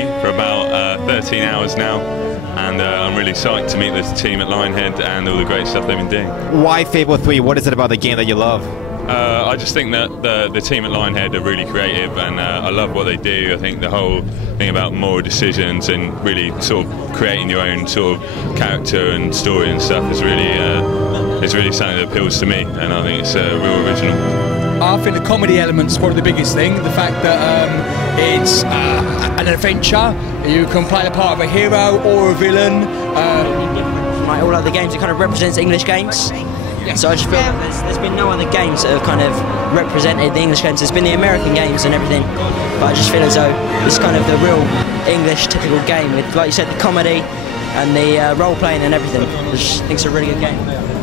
3 for about 13 hours now, and I'm really psyched to meet this team at Lionhead and all the great stuff they've been doing. Why Fable 3? What is it about the game that you love? I just think that the team at Lionhead are really creative, and I love what they do. I think the whole thing about moral decisions and really sort of creating your own sort of character and story and stuff is really something that appeals to me, and I think it's real original. I think the comedy element's probably the biggest thing. The fact that it's an adventure. You can play the part of a hero or a villain. Like all other games, it kind of represents English games. Yeah. So I just feel there's been no other games that have kind of represented the English games. There's been the American games and everything, but I just feel as though it's kind of the real English typical game with, like you said, the comedy and the role playing and everything. I just think it's a really good game.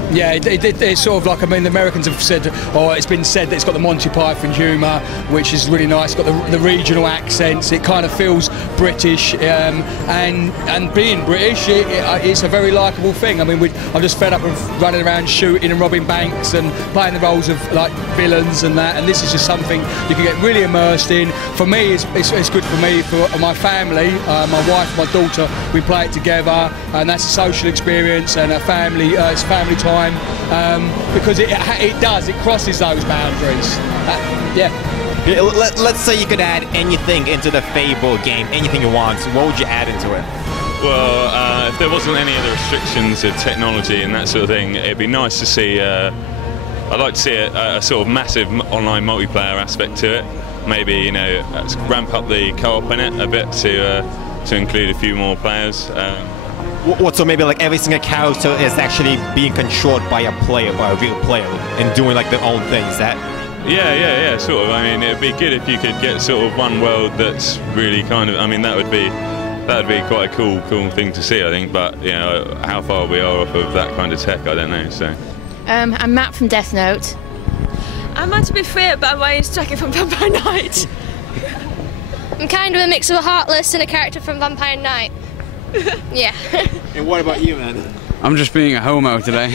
Yeah, it's sort of like, I mean, the Americans have said, or it's been said that it's got the Monty Python humour, which is really nice. It's got the regional accents. It kind of feels British, and being British, it's a very likeable thing. I mean, I'm just fed up of running around shooting and robbing banks and playing the roles of like villains and that. And this is just something you can get really immersed in. For me, it's good for me, for my family, my wife, my daughter. We play it together, and that's a social experience and a family. It's family time. Because it crosses those boundaries. Let's say you could add anything into the Fable game, anything you want. What would you add into it? Well, if there wasn't any other restrictions of technology and that sort of thing, it'd be nice to see. I'd like to see a sort of massive online multiplayer aspect to it. Maybe, you know, ramp up the co-op in it a bit to include a few more players. So maybe like every single character is actually being controlled by a real player, and doing like their own things. That? Yeah, sort of. I mean, it'd be good if you could get sort of one world that's really kind of. I mean, that would be quite a cool thing to see, I think. But you know, how far we are off of that kind of tech, I don't know. So. I'm Matt from Death Note. I'm meant to be fit, but I'm wearing Striker from Vampire Knight. I'm kind of a mix of a Heartless and a character from Vampire Knight. Yeah. And what about you, man? I'm just being a homo today.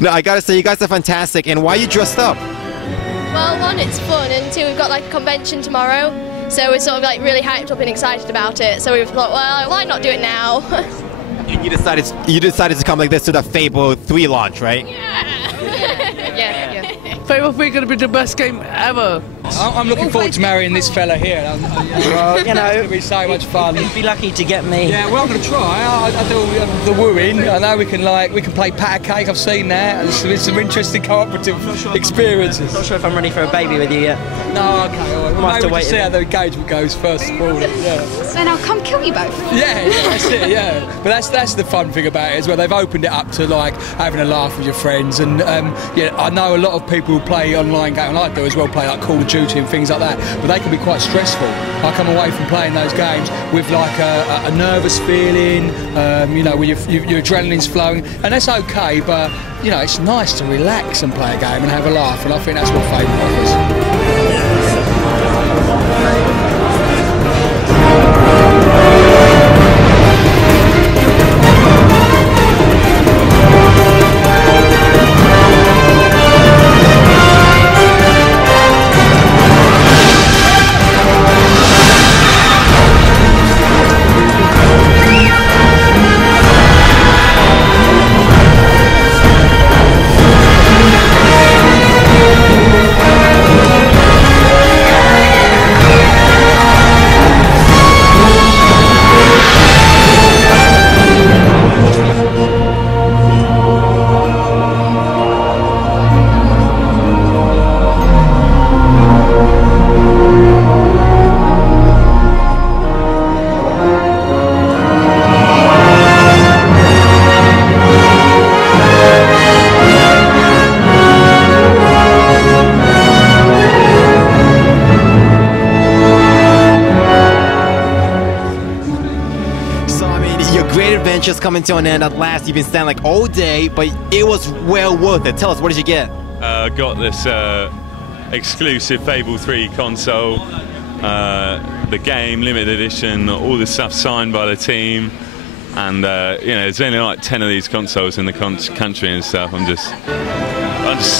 No, I gotta say, you guys are fantastic. And why are you dressed up? Well, one, it's fun, and two, we've got like a convention tomorrow, so we're sort of like really hyped up and excited about it. So we've thought, well, why not do it now? And you decided to come like this to the Fable 3 launch, right? Yeah. Fable 3 is going to be the best game ever. I'm looking forward to marrying this fella here. Well, you know, it's going to be so much fun. You'd be lucky to get me. Yeah, well, I'm going to try. I do the wooing. I know we can play pat a cake. I've seen that. There's some interesting cooperative experiences. Not sure if I'm ready for a baby with you yet. No, okay, all right. We'll have to wait. See how the engagement goes first of all. Yeah. Then I'll come kill you both. Yeah, that's it. Yeah, but that's the fun thing about it as well. They've opened it up to like having a laugh with your friends, and yeah, I know a lot of people who play online games, and I do as well, play like Call of Duty and things like that. But they can be quite stressful. I come away from playing those games with like a nervous feeling, you know, where your adrenaline's flowing, and that's okay. But you know, it's nice to relax and play a game and have a laugh, and I think that's what Fable offers. Just coming to an end at last. You've been standing like all day, but it was well worth it. Tell us, what did you get? Got this exclusive Fable 3 console, the game, limited edition, all the stuff signed by the team, and you know, there's only like 10 of these consoles in the country and stuff. I'm just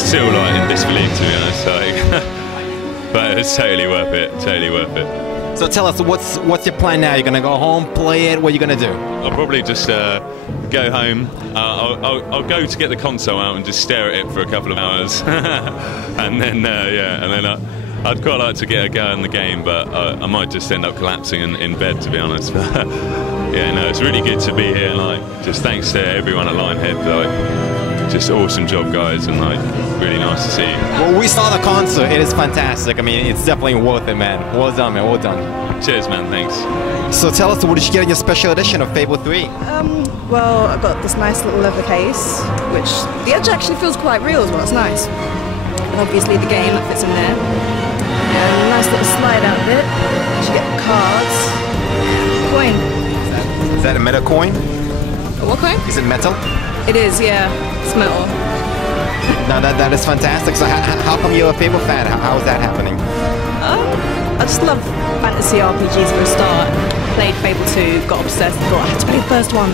still like in disbelief, to be honest. Like, but it's totally worth it. Totally worth it. So tell us, what's your plan now? You're gonna go home, play it. What are you gonna do? I'll probably just go home. I'll go to get the console out and just stare at it for a couple of hours, and then I'd quite like to get a go in the game, but I might just end up collapsing in bed, to be honest. But yeah, no, it's really good to be here. Like, just thanks to everyone at Lionhead. Like, just awesome job, guys, and like really nice to see you. Well, we saw the concert. It is fantastic. I mean, it's definitely worth it, man. Well done, man. Well done. Cheers, man. Thanks. So tell us, what did you get in your special edition of Fable 3? Well, I got this nice little leather case, which the edge actually feels quite real as well. It's nice. And obviously the game that fits in there. And a nice little slide out bit. You get cards. Coin. Is that a metal coin? What coin? Is it metal? It is, yeah. It's metal. No, that is fantastic. So how come you're a Fable fan? How is that happening? I just love fantasy RPGs for a start. Played Fable 2, got obsessed, thought I had to play the first one.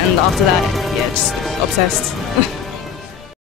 And after that, yeah, just obsessed.